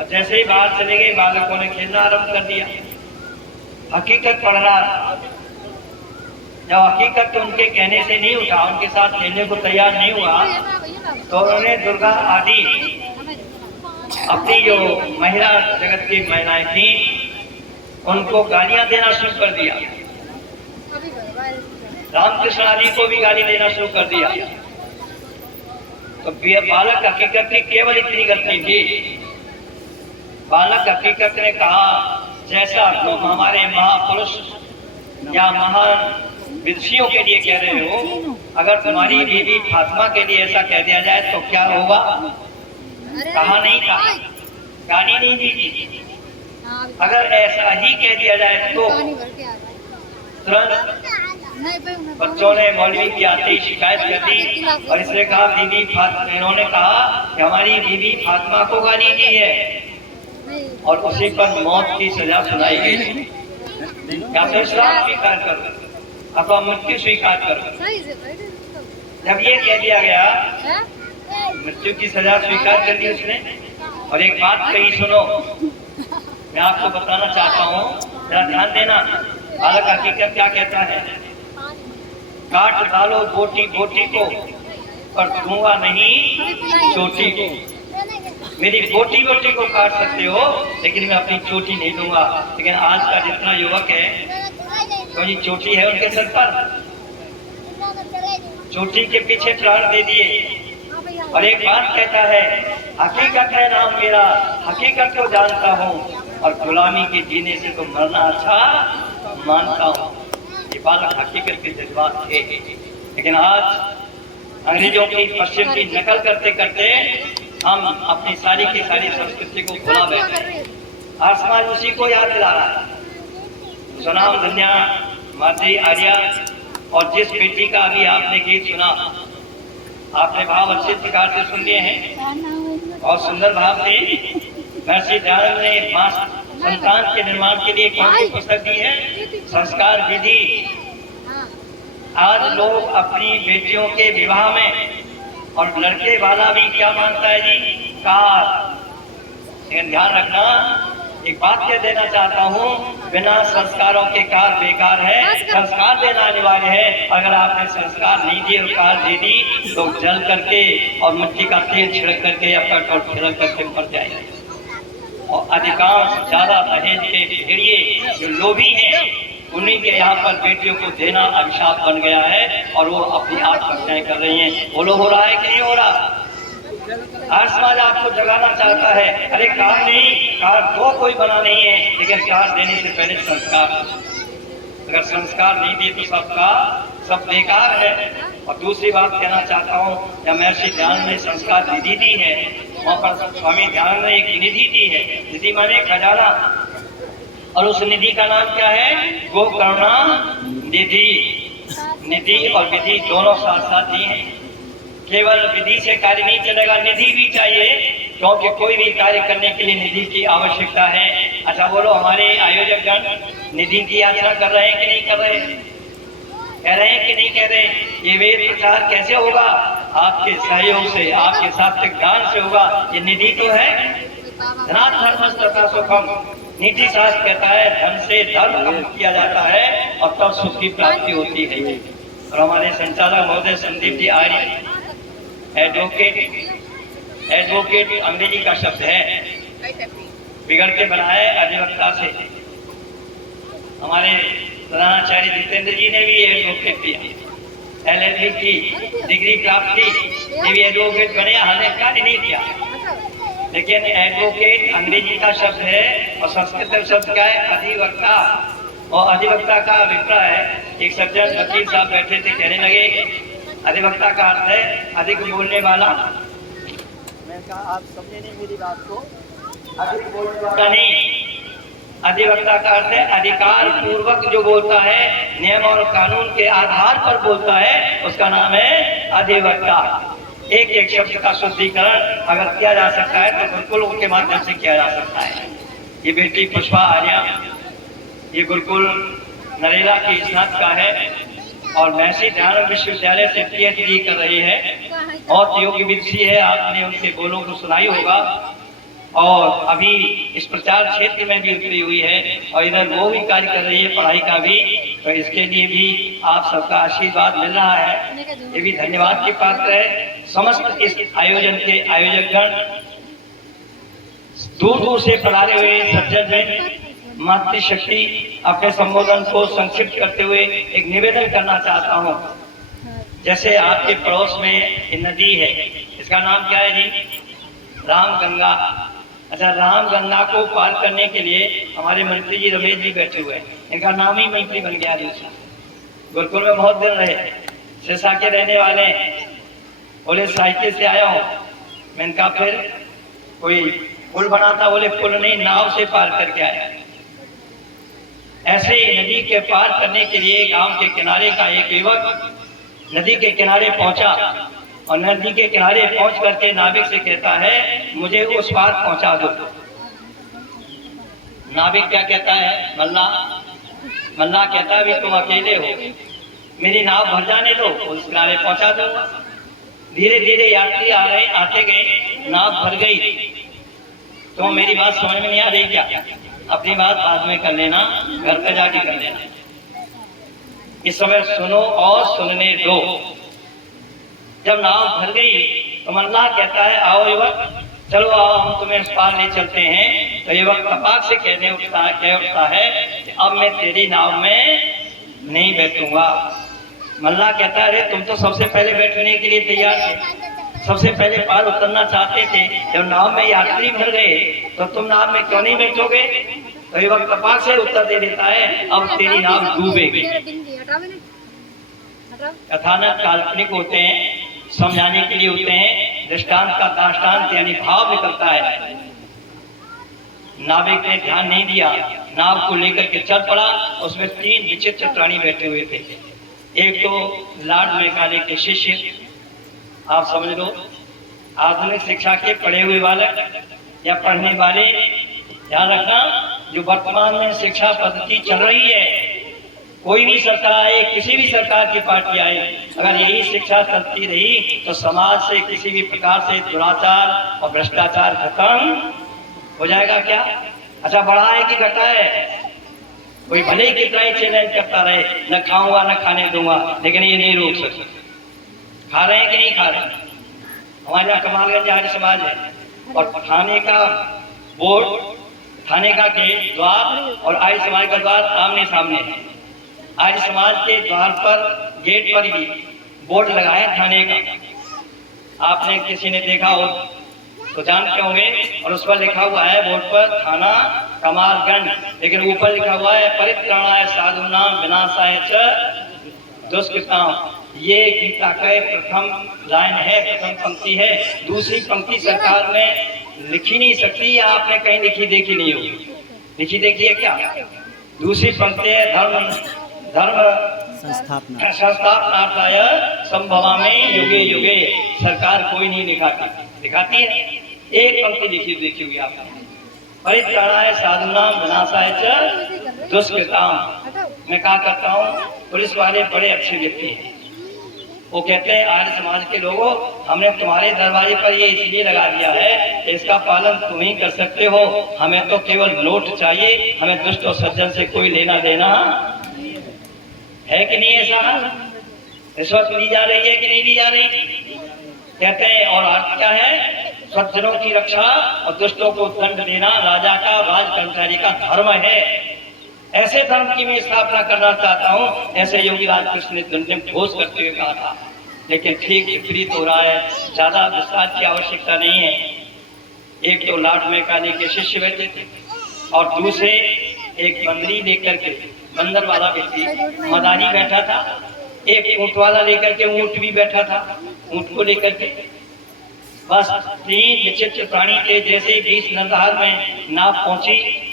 और जैसे ही बाहर चले गए बालकों ने खेलना आरंभ कर दिया। हकीकत पढ़ रहा था। जब हकीकत तो उनके कहने से नहीं उठा, उनके साथ खेलने को तैयार नहीं हुआ, तो उन्होंने दुर्गा आदि अपनी जो महिला जगत की महिलाएं थी उनको गालियां देना शुरू कर दिया। रामकृष्ण आदि को भी गाली देना शुरू कर दिया। तो बालक हकीकत की केवल इतनी गलती थी। बालक हकीकत ने कहा, जैसा तुम हमारे महापुरुष या महान विदुषियों के लिए कह रहे हो, अगर तुम्हारी बीवी फातिमा के लिए ऐसा कह दिया जाए तो क्या होगा? कहा नहीं कहा, गाली नहीं दी। अगर ऐसा ही कह दिया जाए तो तुरंत बच्चों ने मौलवी की आते ही शिकायत कर दी और इसने कहा बीबी फातिमा, इन्होंने कहा कि हमारी बीबी फातिमा को गाली दी है और उसी पर मौत की सजा सुनाई गई। या फिर श्राप स्वीकार करो अथवा मृत्यु स्वीकार करो। जब ये कह दिया गया, मृत्यु की सजा स्वीकार कर दी उसने। और एक बात कही सुनो, मैं आपको बताना चाहता हूँ, जरा ध्यान देना। बालक हकीकत क्या कहता है? काट डालो बोटी बोटी को, पर दूंगा नहीं चोटी को। मेरी बोटी बोटी को काट सकते हो, लेकिन मैं अपनी चोटी नहीं दूंगा। लेकिन आज का जितना युवक है, तो ये चोटी है उनके सर पर, चोटी के पीछे प्राण दे दिए। और एक बात कहता है, हकीकत है नाम मेरा, हकीकत को जानता हूँ और गुलामी के जीने से तो मरना अच्छा मानता हूँ। ये बालक हकीकत के जज्बात थे। लेकिन आज अंग्रेजों की पश्चिम की नकल करते करते हम अपनी सारी की सारी संस्कृति को भुला बैठे। आसमान उसी को याद दिला रहा है। सनाम धन्या माधुरी आर्या, और जिस बेटी का अभी आपने गीत सुना, आपने भाव अच्छे प्रकार से सुन लिए हैं और सुंदर भाव से। महर्षि दयानंद ने मां संतान के निर्माण के लिए कौन सी पुस्तक दी है? संस्कार विधि। आज लोग अपनी बेटियों के विवाह में, और लड़के वाला भी क्या मानता है जी? कार। लेकिन ध्यान रखना, एक बात कह देना चाहता हूँ, बिना संस्कारों के कार बेकार है। संस्कार देना अनिवार्य है। अगर आपने संस्कार नहीं दिए और कार दे दी तो जल करके और मिट्टी का तेल छिड़क करके या पेट्रोल छिड़क करके मर जाएगा। और अधिकांश ज्यादा दहेज के भेड़िए जो लोभी हैं, उन्हीं के यहाँ पर बेटियों को देना अभिशाप बन गया है और वो अपनी आत्महत्याएं कर रही हैं। बोलो, हो रहा है कि नहीं हो रहा? हर समाज आपको जगाना चाहता है, अरे कार नहीं, कार दो कोई बना नहीं है, लेकिन कार देने से पहले संस्कार। अगर संस्कार नहीं दिए तो सबका सब बेकार है। और दूसरी बात कहना चाहता हूँ, जब महर्षि दयानंद ने संस्कार निधि दी है, वहाँ पर स्वामी दयानंद ने एक निधि दी है। निधि माने खजाना, और उस निधि का नाम क्या है? गोकरुणा निधि। निधि और विधि दोनों साथ साथ ही हैं। केवल विधि से कार्य नहीं चलेगा, निधि भी चाहिए, क्योंकि कोई भी कार्य करने के लिए निधि की आवश्यकता है। अच्छा बोलो, हमारे आयोजक गण निधि की याचना कर रहे हैं कि नहीं कर रहे? कह रहे हैं कि नहीं कह रहे? ये वेद प्रचार कैसे होगा? आपके सहयोग से, आपके सात्विक दान से होगा। ये निधि तो है। धनात् धर्मस्तथा सुखम। नीति शास्त्र कहता है धन से धर्म कम किया जाता है और तब सुख की प्राप्ति होती है। और हमारे संचालक महोदय संदीप जी आर्य, एडवोकेट अंग्रेजी का शब्द है, बिगड़ के बनाए अधिवक्ता से। हमारे प्रधानाचार्य जितेंद्र जी ने भी एडवोकेट किया, LLB की डिग्री प्राप्त की, ये भी एडवोकेट बने, हमने कार्य नहीं किया। लेकिन एडवोकेट अंग्रेजी का शब्द है और संस्कृत शब्द क्या है? अधिवक्ता। और अधिवक्ता का अभिप्राय है, एक सज्जन वकील साहब बैठे थे, कहने लगे अधिवक्ता का अर्थ है अधिक बोलने वाला। मैं कहा आप समझे नहीं मेरी बात को, अधिक बोलने वाला नहीं। अधिवक्ता का अर्थ है अधिकार पूर्वक जो बोलता है, नियम और कानून के आधार पर बोलता है, उसका नाम है अधिवक्ता। एक एक शब्द का शुद्धिकरण अगर किया जा सकता है तो गुरुकुलों के माध्यम से किया जा सकता है। ये बेटी पुष्पा आर्या, ये गुरुकुल नरेला की स्नातक का है और महर्षि दयानंद विश्वविद्यालय से PhD कर रही है। बहुत योग्य विदुषी है, आपने उनके बोलों को सुनाई होगा। और अभी इस प्रचार क्षेत्र में भी उतरी हुई है और इधर वो भी कार्य कर रही है पढ़ाई का भी। तो इसके लिए भी आप सबका आशीर्वाद मिल रहा है, ये भी धन्यवाद के पात्र है। समस्त इस आयोजन के आयोजकगण, दूर दूर से पधारे हुए सज्जन, मातृशक्ति, अपने संबोधन को संक्षिप्त करते हुए एक निवेदन करना चाहता हूँ। जैसे आपके पड़ोस में एक नदी है, इसका नाम क्या है जी? रामगंगा। अच्छा, रामगंगा को पार करने के लिए हमारे मंत्री जी रमेश जी बैठे हुए हैं, इनका नाम ही मंत्री बन गया दूसरा। गुरुकुल में बहुत दिन रहे, सिरसा के रहने वाले, बोले साहित्य से आया हूँ। मैंने कहा फिर कोई पुल बना था, बोले पुल नहीं, नाव से पार करके आया। ऐसे ही नदी के पार करने के लिए गांव के किनारे का एक युवक नदी के किनारे पहुंचा और नदी के किनारे पहुंच करके नाविक से कहता है, मुझे उस पार पहुंचा दो। नाविक क्या कहता है? मल्ला कहता है, भी तुम अकेले हो, मेरी नाव भर जाने दो, उस किनारे पहुंचा दो। धीरे धीरे यात्री आ रहे, आते गए, नाव भर गई। तो मेरी बात समझ में नहीं आ रही क्या? अपनी बात बाद में कर लेना, घर पे जाके कर लेना, इस समय सुनो और सुनने दो। जब नाव भर गई तो मल्लाह कहता है, आओ युवक, चलो आओ, हम तुम्हें उस पार ले चलते हैं। तो युवक तपाक से कह उठता है कि अब मैं तेरी नाव में नहीं बैठूंगा। मल्लाह कहता है, अरे तुम तो सबसे पहले बैठने के लिए तैयार थे, सबसे पहले पार उतरना चाहते थे। जब नाव में यात्री भर गए तो तुम नाव में क्यों नहीं बैठोगे? तो युवक तपाक से उत्तर दे देता है, अब तेरी नाव डूबेगी। कथानक काल्पनिक होते हैं, समझाने के लिए होते हैं, दृष्टांत का दाष्टांत यानी भाव निकलता है। नाविक ने ध्यान नहीं दिया, नाव को लेकर के चल पड़ा। उसमें 3 विचित्र प्राणी बैठे हुए थे। एक तो लॉर्ड मैकाले के शिष्य, आप समझ लो आधुनिक शिक्षा के पढ़े हुए बालक या पढ़ने वाले। ध्यान रखना, जो वर्तमान में शिक्षा पद्धति चल रही है, कोई भी सरकार आए, किसी भी सरकार की पार्टी आए, अगर यही शिक्षा चलती रही तो समाज से किसी भी प्रकार से दुराचार और भ्रष्टाचार खत्म हो जाएगा क्या? अच्छा, बढ़ा है कि घटा है? कोई भले ही कितना ही चैलेंज करता रहे, न खाऊंगा न खाने दूंगा, लेकिन ये नहीं रोक सकते। खा रहे हैं कि नहीं खा रहे? हमारे यहाँ कमालगंज आर्य समाज है और थाने का बोर्ड, थाने का गेट द्वार और आर्य समाज का द्वार आमने सामने है। आर्य समाज के द्वार पर, गेट पर भी बोर्ड लगाया थाने का। आपने किसी ने देखा हो तो जानते होंगे, और उस पर लिखा हुआ है बोर्ड पर थाना कमालगंज, लेकिन ऊपर लिखा हुआ है परित्राणाय साधूनां विनाशाय च दुष्कृताम्। ये गीता का प्रथम लाइन है, प्रथम पंक्ति है। दूसरी पंक्ति सरकार में लिखी नहीं सकती, या आपने कहीं लिखी देखी नहीं होगी। लिखी देखी है क्या? दूसरी पंक्ति है धर्म संस्थापनार्थाय संभवामि युगे युगे। सरकार कोई नहीं दिखाती है। एक पंक्ति लिखी देखी हुई आपने, परित्राणाय साधूनां विनाशाय च दुष्कृताम्। मैं कहा करता हूँ, पुलिस वाले बड़े अच्छे व्यक्ति हैं। वो कहते हैं, आर्य समाज के लोगों, हमने तुम्हारे दरवाजे पर ये इसलिए लगा दिया है, इसका पालन तुम ही कर सकते हो। हमें तो केवल नोट चाहिए, हमें दुष्ट और सज्जन से कोई लेना देना है कि नहीं? ऐसा रिश्वत ली जा रही है कि नहीं ली जा रही? कहते हैं, और अर्थ क्या है? सज्जनों की रक्षा और दुष्टों को दंड देना राजा का, राज कर्मचारी का धर्म है। ऐसे धर्म की मैं स्थापना करना चाहता हूँ, ऐसे योगी राज कृष्ण ने दंड घोष करते हुए कहा था। लेकिन ठीक विपरीत हो रहा है, ज्यादा विस्तार की आवश्यकता नहीं है। एक तो लॉर्ड मैकाले के शिष्य बैठे थे और दूसरे एक बंदरी लेकर के, बंदर वाला व्यक्ति मदारी बैठा था, एक ऊंट वाला लेकर के ऊंट भी बैठा था, ऊंट को लेकर के। बस 3 विचित्र प्राणी थे। जैसे ही बीच नंदहार में नाव पहुंची,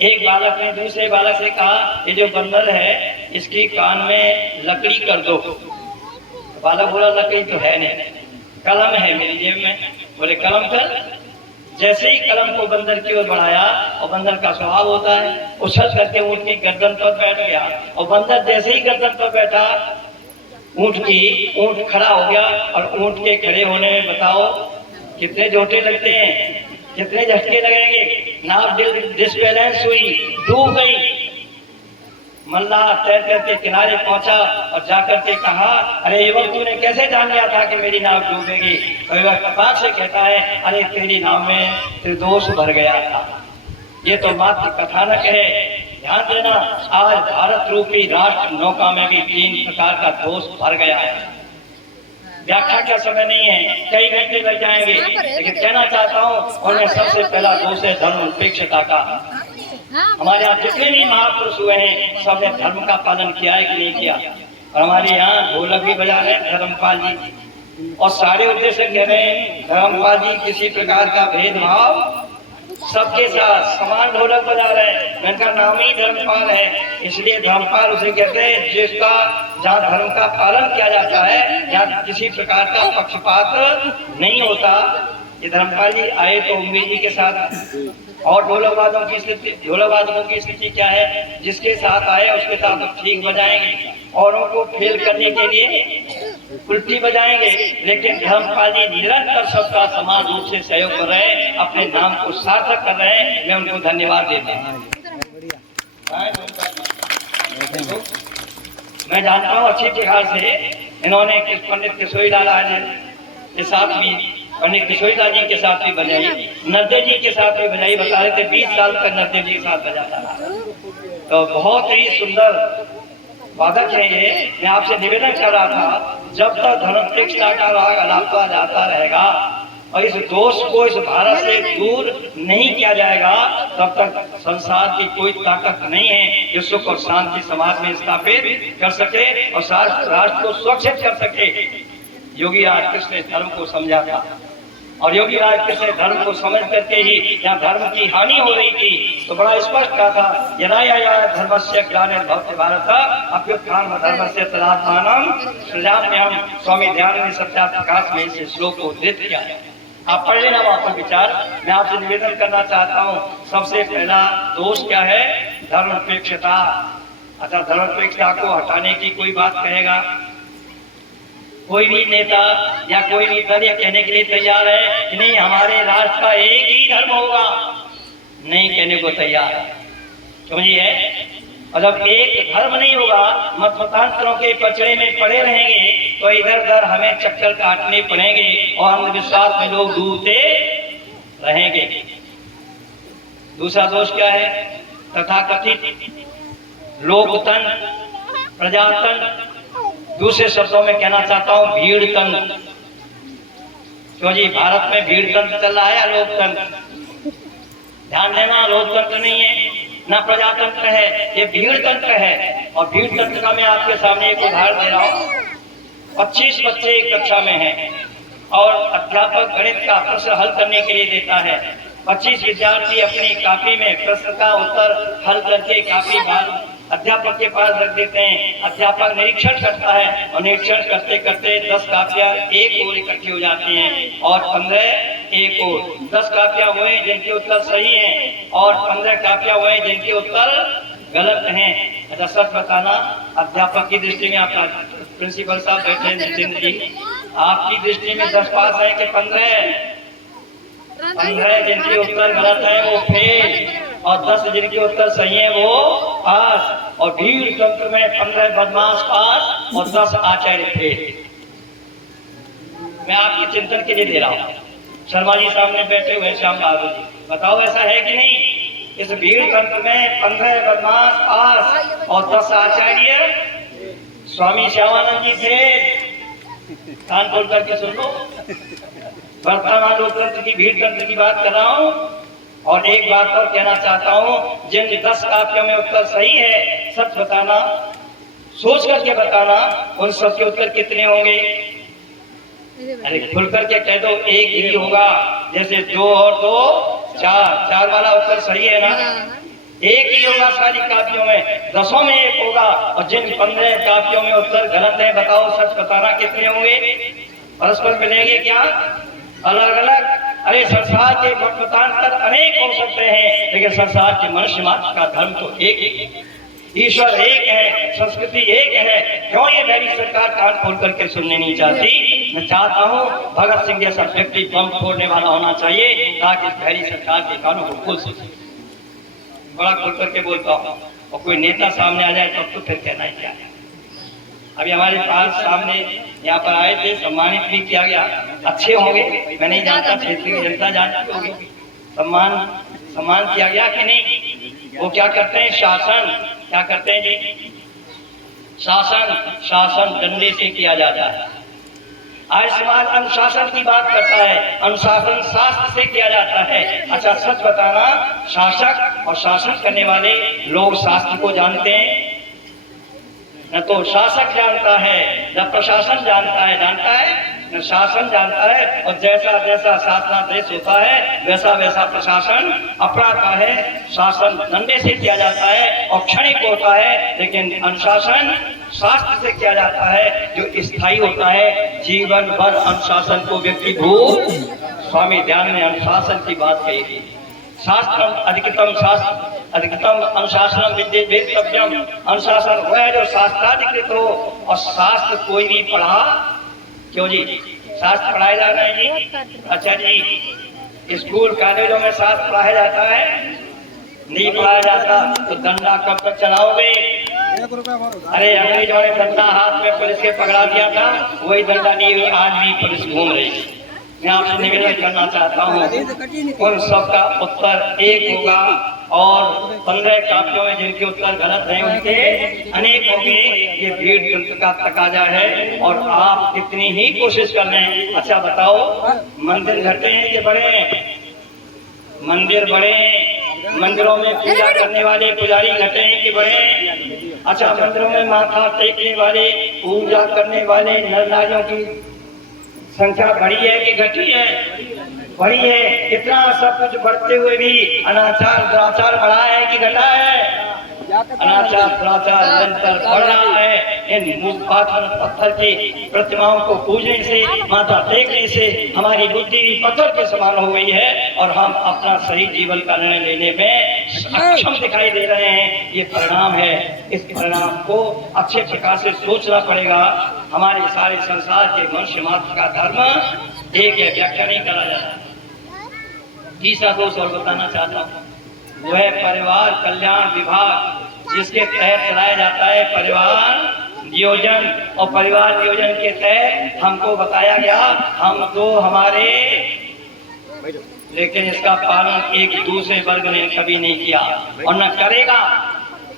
एक बालक ने दूसरे बालक से कहा, ये जो बंदर है इसकी कान में लकड़ी कर दो। बालक बोला, लकड़ी तो है नहीं, कलम है मेरी जेब में। बोले, कलम कर। जैसे ही कलम को बंदर की ओर बढ़ाया, और बंदर का स्वभाव होता है, उछल करके ऊंट की गर्दन पर बैठ गया। और बंदर जैसे ही गर्दन पर बैठा, ऊंट खड़ा हो गया। और ऊंट के खड़े होने में बताओ कितने जोटे लगते हैं? कितने झटके लगेंगे। नाव डिसबैलेंस हुई, डूब गई। मल्लाह तैर करके किनारे पहुंचा और जाकर के कहा, अरे युवक, तूने कैसे जान लिया था कि मेरी नाव डूबेगी? और युवक कपाल से कहता है, अरे तेरी नाव में निर्दोष भर गया था। ये तो मात्र कथानक है। ध्यान देना, आज भारत रूपी राष्ट्र नौका में भी 3 प्रकार का दोष भर गया है। व्याख्या का समय नहीं है, कई घंटे लग जाएंगे, लेकिन कहना चाहता हूँ उनमें सबसे पहला दोष है धर्मनिरपेक्षता का। हमारे यहाँ जितने भी महापुरुष हुए हैं सबने धर्म का पालन किया है कि नहीं किया। और हमारे यहाँ ढोलक भी बजा रहे हैं धर्मपाल जी, और सारे उद्देश्य कह रहे हैं धर्मपाल जी किसी प्रकार का भेदभाव सबके साथ समान ढोलक बजा रहे हैं। उनका नाम ही धर्मपाल है, इसलिए धर्मपाल उसे कहते हैं जिसका जहाँ धर्म का पालन किया जाता है, जहाँ किसी प्रकार का पक्षपात नहीं होता। ये धर्मपाल जी आए तो उम्मीद के साथ। और ढोलकवादकों की स्थिति क्या है? जिसके साथ आए उसके साथ ठीक बजाएंगे, औरों को फेल करने के लिए उल्टी बजाएंगे। लेकिन धर्मपाल जी निरंतर सबका समान रूप से सहयोग कर रहे हैं, अपने नाम को सार्थक कर रहे हैं। मैं उनको धन्यवाद देता हूँ। मैं जानता हूँ अच्छी प्रकार से इन्होंने पंडित किशोरीलाल के साथ भी, पंडित किशोरीलाल जी के साथ भी बजाई, नरदेव जी के साथ भी बजाई। बता रहे थे 20 साल तक नरदेव जी के साथ बजाता रहा, तो बहुत ही सुंदर वादक है ये। मैं आपसे निवेदन कर रहा था, जब तक धर्मनिरपेक्षता का राग अलापता जाता रहेगा और इस दोष को इस भारत से दूर नहीं किया जाएगा, तब तक संसार की कोई ताकत नहीं है जो सुख और शांति समाज में स्थापित कर सके और राष्ट्र को सुरक्षित कर सके। योगी राज कृष्ण ने धर्म को समझा था, और योगी राज कृष्ण ने धर्म को समझ करके ही जहाँ धर्म की हानि हो रही थी तो बड़ा स्पष्ट कहा था, यदा धर्मस्य ग्लानिर्भवति भारत अभ्युत्थानं धर्मस्य तदात्मानं सृजाम्यहम्। स्वामी दयानंद सत्याप्रकाश में इस श्लोक को उद्धृत किया। आप पढ़ लेना वहाँ पर विचार। मैं आपसे निवेदन करना चाहता हूँ, सबसे पहला दोष क्या है? धर्मनिरपेक्षता। अच्छा, धर्मनिरपेक्षता को हटाने की कोई बात कहेगा? कोई भी नेता या कोई भी दल ये कहने के लिए तैयार है कि नहीं हमारे राष्ट्र का एक ही धर्म होगा? नहीं कहने को तैयार। क्यों जी है? और जब एक धर्म नहीं होगा, मतमतांतरों के पचड़े में पड़े रहेंगे तो इधर उधर हमें चक्कर काटने पड़ेंगे और अंधविश्वास में लोग डूबते रहेंगे। दूसरा दोष क्या है? तथाकथित लोकतंत्र, प्रजातंत्र, दूसरे शब्दों में कहना चाहता हूं भीड़ तंत्र। क्यों जी, भारत में भीड़ तंत्र चल रहा है या लोकतंत्र? ध्यान देना, लोकतंत्र नहीं है ना प्रजातंत्र है, ये भीड़ तंत्र है। और भीड़ तंत्र का मैं आपके सामने एक उदाहरण दे रहा हूँ। 25 बच्चे एक कक्षा में हैं और अध्यापक गणित का प्रश्न हल करने के लिए देता है। 25 विद्यार्थी अपनी कॉपी में प्रश्न का उत्तर हल करके काफी बार अध्यापक के पास रख देते हैं। अध्यापक निरीक्षण करता है और निरीक्षण करते करते 10 कापियां एक ओर इकट्ठी हो जाती हैं और 15 एक ओर। 10 कापियां हुए जिनके उत्तर सही हैं और 15 कापियां हुए जिनके उत्तर गलत हैं। अच्छा, सच बताना, अध्यापक की दृष्टि में, आपका प्रिंसिपल साहब बैठे नितिन जी, आपकी दृष्टि में 10 पास है कि 15? 15 जिनके उत्तर गलत है वो फेल और 10 जिनके उत्तर सही है वो पास। और भीड़ तंत्र में 15 बदमाश पास और 10 आचार्य फेल। मैं आपके चिंतन के लिए दे रहा हूँ। शर्मा जी सामने बैठे हुए श्याम बहादुर जी, बताओ ऐसा है कि नहीं? इस भीड़ तंत्र में 15 बदमाश पास और 10 आचार्य। स्वामी श्यामानंद जी थे, कान खोल करके सुन लो। वर्तमान लोकतंत्र की भीड़ तंत्र की बात कर रहा हूँ। और एक बात और कहना चाहता हूँ, जिन 10 कापियों में उत्तर सही है, सच बताना, सोच करके बताना, उन सब के उत्तर कितने होंगे? अरे खुल करके कह दो, एक ही होगा। जैसे 2 और 2 4 वाला उत्तर सही है ना? एक ही होगा सारी कापियों में, 10 में एक होगा। और जिन 15 कापियों में उत्तर गलत है, बताओ सच बताना कितने होंगे? परस्पर मिलेंगे क्या? अलग अलग? अरे संसार के मतमतांतर अनेक हो सकते हैं, लेकिन संसार के मनुष्य मात्र का धर्म तो एक है, ईश्वर एक है, संस्कृति एक है। क्यों ये मेरी सरकार कान खोल करके सुनने नहीं चाहती? मैं चाहता हूँ भगत सिंह जैसा व्यक्ति बम फोड़ने वाला होना चाहिए ताकि इस भैरी सरकार के कानों को खोल सके। बड़ा खोल करके बोलता हूँ, और कोई नेता सामने आ जाए तब तो फिर कहना ही क्या है। अभी हमारे पास सामने यहाँ पर आए थे, सम्मानित भी किया गया। अच्छे होंगे, मैं नहीं जानता, क्षेत्र की जनता जानती होगी। सम्मान किया गया कि नहीं? वो क्या करते हैं? शासन क्या करते हैं जी? शासन डंडे से किया जाता है। आज समाज अनुशासन की बात करता है, अनुशासन शास्त्र से किया जाता है। अच्छा सच बताना, शासक और शासन करने वाले लोग शास्त्र को जानते हैं? न तो शासक जानता है, न प्रशासन जानता है, न शासन जानता है। और जैसा जैसा शासनादेश होता है वैसा वैसा प्रशासन अपराध है। शासन डंडे से किया जाता है और क्षणिक होता है, लेकिन अनुशासन शास्त्र से किया जाता है जो स्थायी होता है। जीवन भर अनुशासन को व्यक्ति भूल। स्वामी ध्यान ने अनुशासन की बात कही थी। शास्त्र अधिकतम अनुशासन वेतव्यम। अनुशासन वह है जो शास्त्राधिकृत हो। और शास्त्र कोई भी पढ़ा, क्यों जी? शास्त्र पढ़ाया जा रहा है जी? अच्छा जी, स्कूल कॉलेजों में शास्त्र पढ़ाया जाता है? नहीं पढ़ाया जाता तो डंडा कब तक चलाओगे? अरे अंग्रेजों ने डंडा हाथ में पुलिस के पकड़ा दिया था, वही डंडा लिए आज भी पुलिस घूम रही है। मैं आपसे निवेदन करना चाहता हूँ, उन सब का उत्तर एक होगा और 15 कापियों में जिनके उत्तर गलत हैं उनके अनेक होंगे। ये भीड़ तंत्र का तकाजा है और आप कितनी ही कोशिश कर लें। अच्छा बताओ, मंदिर घटे हैं कि बड़े हैं? मंदिर बड़े हैं। मंदिरों में पूजा करने वाले पुजारी घटे हैं कि बड़े हैं? अच्छा, मंदिरों में माथा टेकने वाले, पूजा करने वाले नर नारियों की संख्या बढ़ी है कि घटी है? बढ़ी है। इतना सब कुछ बढ़ते हुए भी अनाचार दुराचार बढ़ा है कि घटा है? अनाचार दुराचार निरंतर बढ़ रहा है। इन मूर्खपाथन पत्थर की प्रतिमाओं को पूजने से, माथा टेकने से हमारी बुद्धि पत्थर के समान हो गई है और हम अपना सही जीवन का निर्णय लेने में सक्षम दिखाई दे रहे हैं। ये परिणाम है। इस परिणाम को अच्छे प्रकार से सोचना पड़ेगा। हमारे सारे संसार के मनुष्य मात्र का धर्म एक है, व्याख्या नहीं करा जाता। तीसरा दोष और बताना चाहता हूँ, वो है परिवार कल्याण विभाग, जिसके तहत चलाया जाता है परिवार नियोजन। और परिवार नियोजन के तहत हमको बताया गया हम तो हमारे, लेकिन इसका पालन एक दूसरे वर्ग ने कभी नहीं किया और न करेगा।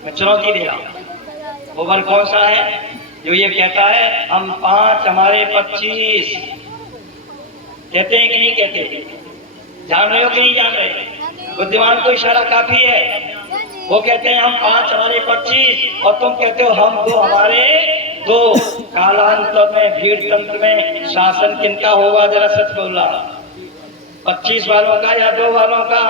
मैं चुनौती दे रहा हूं। वो वर्ग कौन सा है जो ये कहता है हम 5 हमारे 25? कहते हैं कि नहीं कहते? जान रहे हो कि नहीं जान रहे? बुद्धिमान को इशारा काफी है। वो कहते हैं हम 5 हमारे 25 और तुम कहते हो हम 2 हमारे 2। कालांतर में भीड़ तंत्र में शासन किनका होगा? जरा सच बोलना। 25 वालों का या 2 वालों का?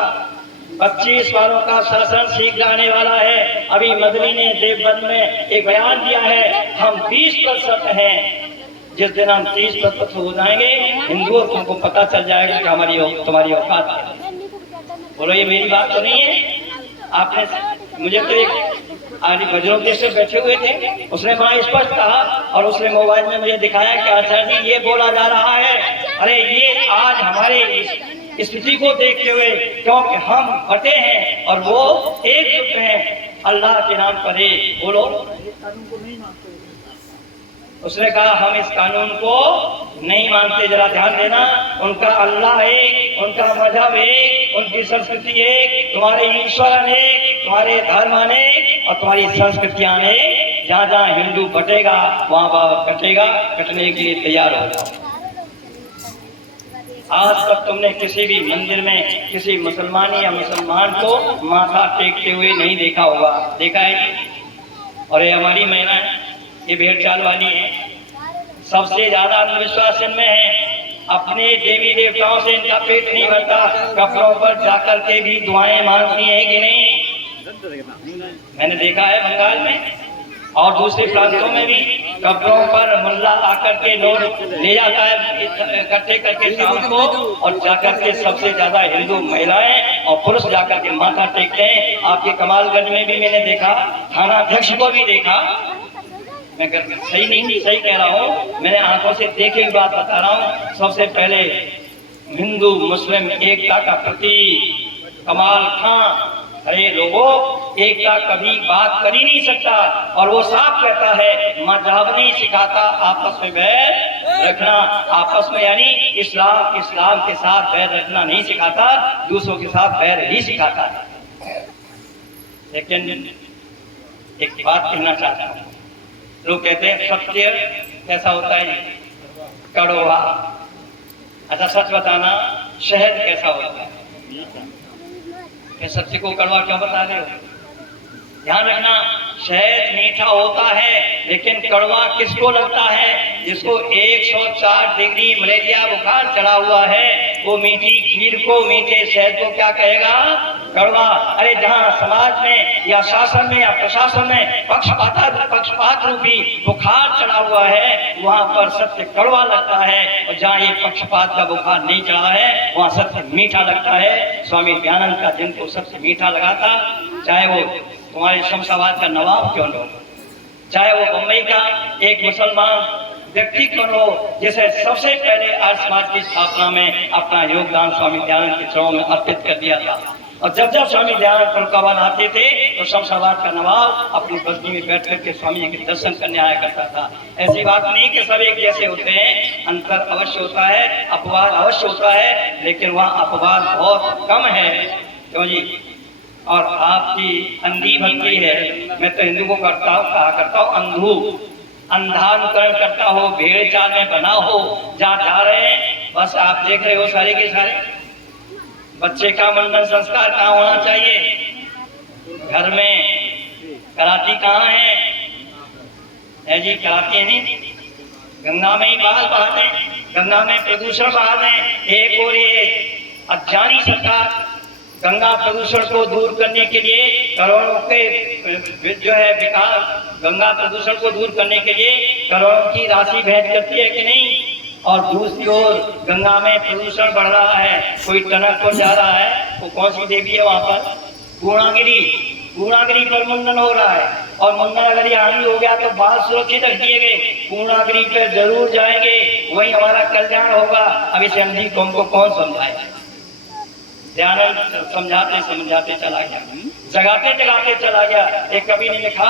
25 वालों का शासन शीघ्र आने वाला है। अभी मदनी ने देवबंद में एक बयान दिया है, हम 20% हैं। जिस दिन हम 30% हो जाएंगे, हिंदुओं तुमको पता चल जाएगा कि हमारी तुम्हारी औकात है। बोलो, ये मेरी बात तो नहीं है? आपने मुझे तो एक आदि बजरों के से बैठे हुए थे, उसने बड़ा स्पष्ट कहा और उसने मोबाइल में मुझे दिखाया कि आचार्य जी ये बोला जा रहा है। अरे ये आज हमारे स्थिति को देखते हुए, क्योंकि हम बटे हैं और वो एकजुट हैं अल्लाह के नाम पर। बोलो, उसने कहा हम इस कानून को नहीं मानते। जरा ध्यान देना, उनका अल्लाह एक, उनका मजहब एक, उनकी संस्कृति एक, तुम्हारे ईश्वर अनेक, तुम्हारे धर्म अनेक और तुम्हारी संस्कृतियां अनेक। जहाँ जहाँ हिंदू बटेगा वहाँ वहाँ कटेगा। कटने के लिए तैयार हो जाओ। आज तक तुमने किसी भी मंदिर में किसी मुसलमान या मुसलमान को माथा टेकते हुए नहीं देखा होगा। देखा है? और ये हमारी महिला है, ये भेड़ चाल वाली है, सबसे ज्यादा अंधविश्वास इनमें है। अपने देवी देवताओं से इनका पेट नहीं भरता, कपड़ों पर जाकर के भी दुआएं मांगती हैं कि नहीं? मैंने देखा है बंगाल में और दूसरे प्रांतों में भी। कपड़ों पर मुल्ला आकर के नोट ले जाता है इकट्ठे करके शाम को, और जाकर के सबसे ज्यादा हिंदू महिलाएं और पुरुष जाकर के माथा टेकते हैं। आपके कमालगंज में भी मैंने देखा, थाना अध्यक्ष को भी देखा। सही नहीं, सही कह रहा हूँ, मैंने आंखों से देखी हुई बात बता रहा हूँ। सबसे पहले हिंदू मुस्लिम एकता का प्रतीक कमाल खां, अरे लोगों, एकता कभी बात कर ही नहीं सकता, और वो साफ कहता है मजहब नहीं सिखाता आपस में बैर रखना, आपस में यानी इस्लाम के साथ बैर रखना नहीं सिखाता, दूसरों के साथ बैर ही सिखाता है। लेकिन एक बात कहना चाहता हूँ, लोग कहते हैं सत्य कैसा होता है, कड़वा। अच्छा सच बताना, शहद कैसा होता है? सत्य को कड़वा क्यों बता रहे हो? ध्यान रखना, शहद मीठा होता है, लेकिन कड़वा किसको लगता है? जिसको 104 डिग्री मलेरिया बुखार चढ़ा हुआ है, वो मीठी खीर को, मीठे शहद को क्या कहेगा? कड़वा। अरे जहाँ समाज में या शासन में या प्रशासन में पक्षपात रूपी बुखार चढ़ा हुआ है, वहाँ पर सत्य कड़वा लगता है, और जहाँ ये पक्षपात का बुखार नहीं चढ़ा है, वहाँ सत्य मीठा लगता है। स्वामी दयानंद का जिनको सबसे मीठा लगा था, चाहे वो तुम्हारे शमशाबाद का नवाब क्यों न हो, चाहे वो बम्बई का एक मुसलमान व्यक्ति क्यों न हो, जिसे सबसे पहले आर्य समाज की स्थापना में अपना योगदान स्वामी दयानंद के चरणों में अर्पित कर दिया था। और जब जब स्वामी दयानंद फरुखाबाद आते थे तो शमशाबाद का नवाब अपनी बस्ती में बैठ करके स्वामी जी के दर्शन करने आया करता था। ऐसी बात नहीं कि सब एक जैसे होते हैं, अंतर अवश्य होता है, अपवाद अवश्य होता है, लेकिन वहाँ अपवाद बहुत कम है। क्यों जी? और आपकी अंधी भक्ति है। मैं तो हिंदू को कहा करता हूँ अंधू, अंधानुकरण करता हो, भेड़ चाल में बना हो, जहाँ जा रहे हैं बस आप देख रहे हो सारे के सारे। बच्चे का मुंडन संस्कार कहाँ होना चाहिए? घर में। कराती कहाँ है जी? कराती है नहीं, गंगा में ही बाल बहाते, गंगा में प्रदूषण बहाते। एक और ये अज्ञानी सरकार गंगा प्रदूषण को दूर करने के लिए करोड़ों के जो है विकास, गंगा प्रदूषण को दूर करने के लिए करोड़ों की राशि भेंट करती है कि नहीं? और दूसरी ओर गंगा में प्रदूषण बढ़ रहा है, कोई टनकपुर जा रहा है, वो कौन सी देवी है वहाँ पर? पूर्णागिरी पर मुंडन हो रहा है, और मुंडन अगर यहाँ नहीं हो गया तो बाल सुरक्षित रख दिए गए, पूर्णागिरी पर जरूर जाएंगे, वही हमारा कल्याण होगा। अब इसे अंधी कौम को कौन समझाए? दयानंद समझाते चला गया, जगाते चला गया। एक कवि ने लिखा,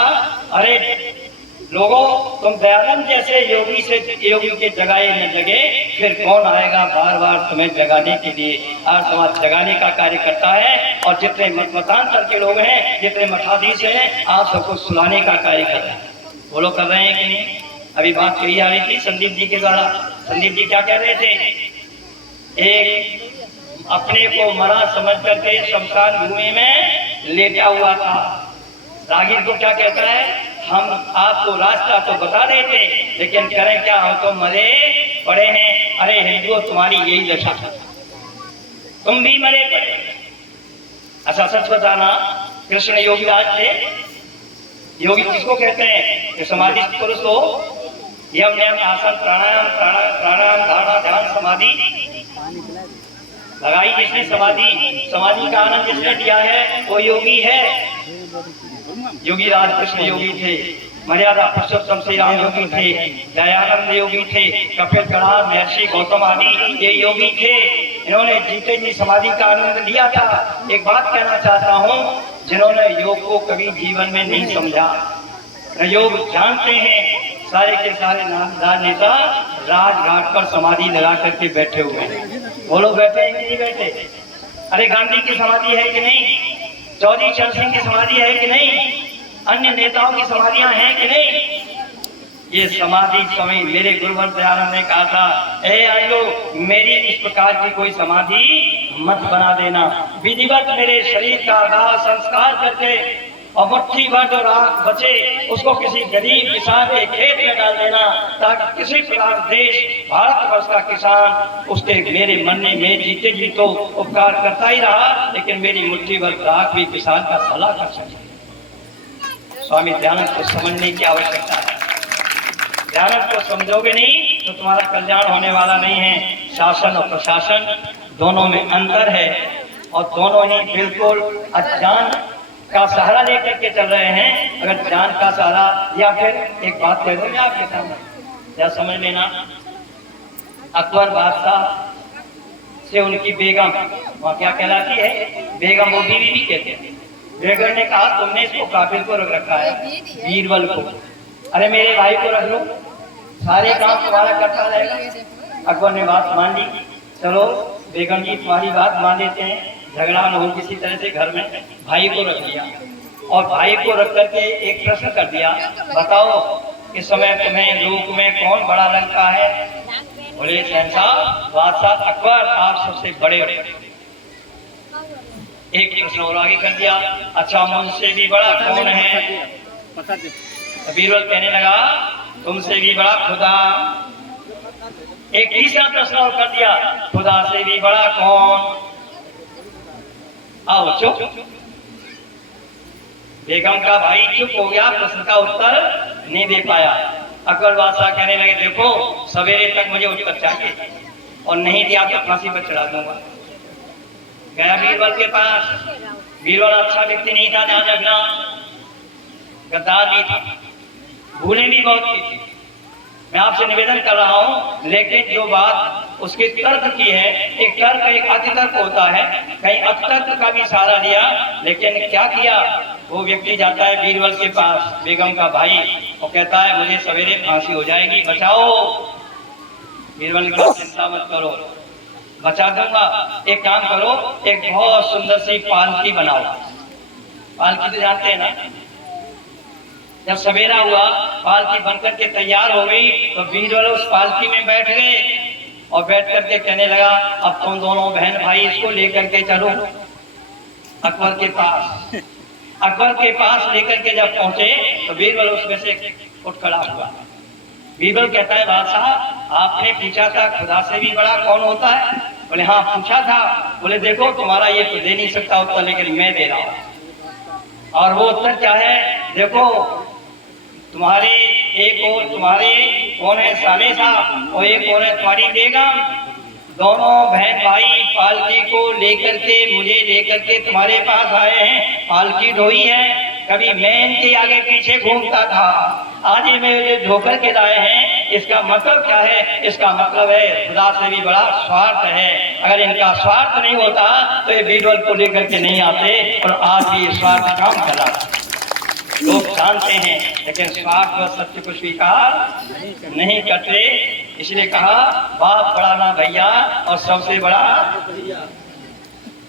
अरे लोगों, तुम दयानंद जैसे योगी के जगाए न जगे, फिर कौन आएगा बार बार तुम्हें जगाने के लिए? आज समाज जगाने का कार्य करता है, और जितने मतांतर के लोग हैं, जितने मठाधीश हैं, आप सबको सुलाने का कार्य कर रहे हैं। वो लोग कर रहे हैं कि नहीं? अभी बात कही आ रही थी संदीप जी के द्वारा। संदीप जी क्या कह रहे थे? एक अपने को मरा समझ करके शमशान भूमि में लेटा हुआ था। रागीर को क्या कहता है? हम आपको रास्ता तो बता रहे थे, लेकिन करें क्या, हम तो मरे पड़े हैं। अरे हिंदुओं, तुम्हारी यही दशा, तुम भी मरे पड़े। अच्छा सच बताना, कृष्ण योगी आज थे। योगी किसको कहते हैं? कि समाधि पुरुष हो, यम नियम आसन प्राणायाम धारणा ध्यान समाधि लगाई जिसने, समाधि का आनंद जिसने दिया है वो योगी है। योगी राज कृष्ण योगी थे, मर्यादा पुरुषोत्तम श्री राम योगी थे, दयानंद योगी थे, कपिल कलाम, महर्षि गौतम आदि ये योगी थे। इन्होंने जीते जी समाधि का आनंद लिया था। एक बात कहना चाहता हूँ, जिन्होंने योग को कभी जीवन में नहीं समझा, योग जानते हैं, सारे के सारे नामदार नेता राजघाट पर समाधि लगा करके बैठे हुए हैं। वो लोग बैठे हैं कि नहीं बैठे? अरे गांधी की समाधि है कि नहीं? चौधरी चरण सिंह की समाधि है कि नहीं? अन्य नेताओं की समाधियां हैं कि नहीं? ये समाधि स्वामी मेरे गुरुवर दयानंद ने कहा था, ए आयो, मेरी इस प्रकार की कोई समाधि मत बना देना। विधिवत मेरे शरीर का दाह संस्कार करके और मुट्ठी भर जो राख बचे उसको किसी गरीब किसान के खेत में डाल देना, ताकि किसी प्रकार देश भारतवर्ष का किसान उसके मेरे मरने में जीते जी तो उपकार करता ही रहा, लेकिन मेरी मुट्ठी भर राख भी किसान का भला कर सके। स्वामी दयानंद को समझने की आवश्यकता है। दयानंद को समझोगे नहीं तो तुम्हारा कल्याण होने वाला नहीं है। शासन और प्रशासन दोनों में अंतर है, और दोनों ही बिल्कुल अज्ञान का सहारा लेकर के चल रहे हैं, अगर जान का सहारा, या फिर एक बात कह दो मैं आपके सामने, क्या समझ लेना। अकबर बादशाह से उनकी बेगम, वहाँ क्या कहलाती है, बेगम, वो बीवी भी कहते हैं। बेगम ने कहा तुमने इसको काफिर को रख रखा है, बीरबल को, अरे मेरे भाई को रख लो, सारे काम तुम्हारा करता रहेगा। अकबर ने बात मान ली, चलो बेगम जी तुम्हारी बात मान लेते हैं, झगड़ा न हो किसी तरह से घर में। भाई को रख लिया और भाई को रख करके एक प्रश्न कर दिया, बताओ इस समय तुम्हें लोक में कौन बड़ा लगता है? बोले शहंशाह बादशाह अकबर आप सबसे बड़े। एक प्रश्न और आगे कर दिया, अच्छा मुझसे भी बड़ा कौन है? बीरबल कहने लगा तुमसे भी बड़ा खुदा। एक तीसरा प्रश्न और कर दिया, खुदा से भी बड़ा कौन? आओ चुप। बेगम का भाई चुप हो गया, प्रश्न का उत्तर नहीं दे पाया। अकबर बादशाह कहने लगे देखो सवेरे तक मुझे उत्तर चाहिए और नहीं दिया तो फांसी पर चढ़ा दूंगा। गया बीरबल के पास, बीरबल अच्छा व्यक्ति नहीं था, ध्यान रखना, गद्दार भी था, भूलें भी बहुत की थी। मैं आपसे निवेदन कर रहा हूं, लेकिन जो बात उसके तर्क की है, एक तर्क एक अतितर्क होता है, कहीं अतितर्क का भी सहारा लिया, लेकिन क्या किया, वो व्यक्ति जाता है बीरबल के पास, बेगम का भाई, वो कहता है मुझे सवेरे फांसी हो जाएगी, बचाओ। बीरबल ने कहा चिंता मत करो, बचा दूंगा। एक काम करो, एक बहुत सुंदर सी पालकी बनाओ। पालकी तो जानते हैं ना, जब सवेरा हुआ पालकी बनकर के तैयार हो गई तो बीरबल उस पालकी में बैठ गए और बैठ करके कहने लगा अब तुम दोनों बहन भाई इसको लेकर के चलो अकबर के पास। अकबर के पास लेकर के जब पहुंचे तो बीरबल उसमें से उठ खड़ा हुआ। बीरबल कहता है बादशाह आपने पूछा था खुदा से भी बड़ा कौन होता है? बोले हाँ पूछा था। बोले देखो तुम्हारा ये तो दे नहीं सकता उत्तर, लेकिन मैं दे रहा हूं। और वो उत्तर क्या है, देखो तुम्हारे एक और तुम्हारे कौन है साले साहब और एक और है तुम्हारी बेगम, दोनों बहन भाई पालकी को लेकर के मुझे लेकर के तुम्हारे पास आए हैं। पालकी ढोई है, कभी मैं इनके आगे पीछे घूमता था, आज ये मुझे धोकर के लाए हैं। इसका मतलब क्या है? इसका मतलब है खुदा से भी बड़ा स्वार्थ है। अगर इनका स्वार्थ नहीं होता तो ये बीरबल को लेकर के नहीं आते और आज भी ये स्वार्थ काम कर रहा। लोग जानते हैं लेकिन स्वार्थ व सत्य को स्वीकार नहीं करते, इसलिए कहा बाप बड़ा ना भैया और सबसे बड़ा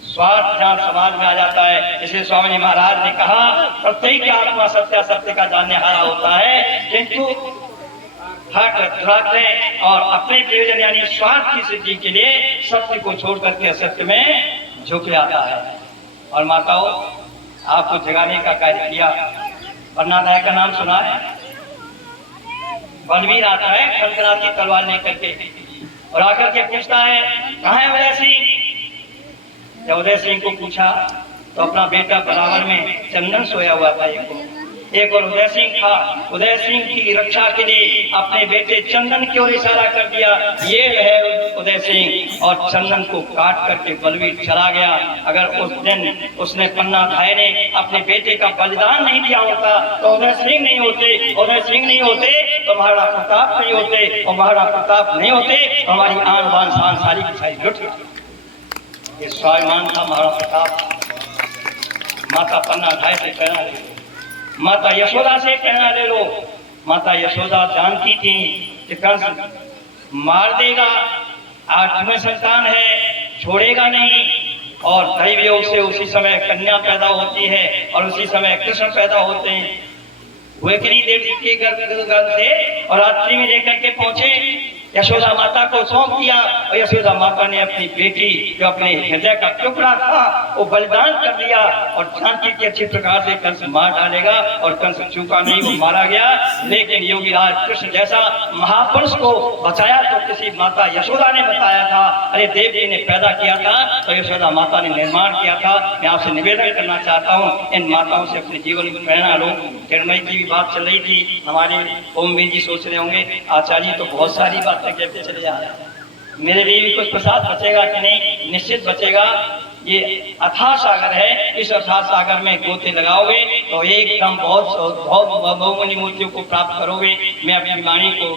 स्वार्थ जहाँ समाज में आ जाता है। इसलिए स्वामी जी महाराज ने कहा प्रत्येक आत्मा सत्य सत्य का जानने हारा होता है, किंतु हट और अपने प्रयोजन यानी स्वार्थ की सिद्धि के लिए सत्य को छोड़ करके असत्य में झुक जाता है। और माताओं आपको जगाने का कार्य किया। पन्नादाय का नाम सुना है? बलवीर आता है खड़खड़ा की तलवार लेकर के और आकर के पूछता है कहाँ है उदय सिंह? जब उदय सिंह को पूछा तो अपना बेटा बराबर में चंदन सोया हुआ था, एक और उदय सिंह था। उदय सिंह की रक्षा के लिए अपने बेटे चंदन की ओर इशारा कर दिया, ये है उदय सिंह, और चंदन को काट करके बलवीर चला गया। अगर उस दिन उसने पन्नाधाय ने अपने बेटे का बलिदान नहीं दिया होता तो उदय सिंह नहीं होते, उदय सिंह नहीं होते तो महाराणा प्रताप नहीं होते, और महाराणा प्रताप नहीं होते तो हमारी आन बान शान सारी की सारी लुट। ये स्वाभिमान था महाराणा प्रताप। माता पन्नाधाय से कहना ले, माता यशोदा से कहना ले लो। माता यशोदा जानती थी कि कंस मार देगा, 8वें संतान है, छोड़ेगा नहीं, और दैव योग से उसी समय कन्या पैदा होती है और उसी समय कृष्ण पैदा होते हैं। हुए कि नहीं देवी के गर्भ से, और रात्रि में लेकर के पहुंचे, यशोदा माता को सौंप दिया और यशोदा माता ने अपनी बेटी जो अपने हृदय का टुकड़ा था वो बलिदान कर दिया और जानती थी अच्छी प्रकार से कंस मार डालेगा, और कंस चूका नहीं, वो मारा गया। लेकिन योगीराज कृष्ण जैसा महापुरुष को बचाया तो किसी माता यशोदा ने बताया था। अरे देव जी ने पैदा किया था तो यशोदा माता ने निर्माण किया था। मैं आपसे निवेदन करना चाहता हूँ इन माताओं से अपने जीवन में प्रेरणा लो। चिन्मयी की भी बात चल रही थी, हमारे ओमवीर जी सोच रहे होंगे आचार्य तो बहुत सारी बातें कहते चले जा रहे हैं, मेरे लिए भी कुछ प्रसाद बचेगा कि नहीं? निश्चित बचेगा। ये अथाह सागर है, इस अथाह सागर में गोते लगाओगे तो एकदम बहुत बहुमूल्य मोतियों को प्राप्त करोगे। मैं अपनी वाणी को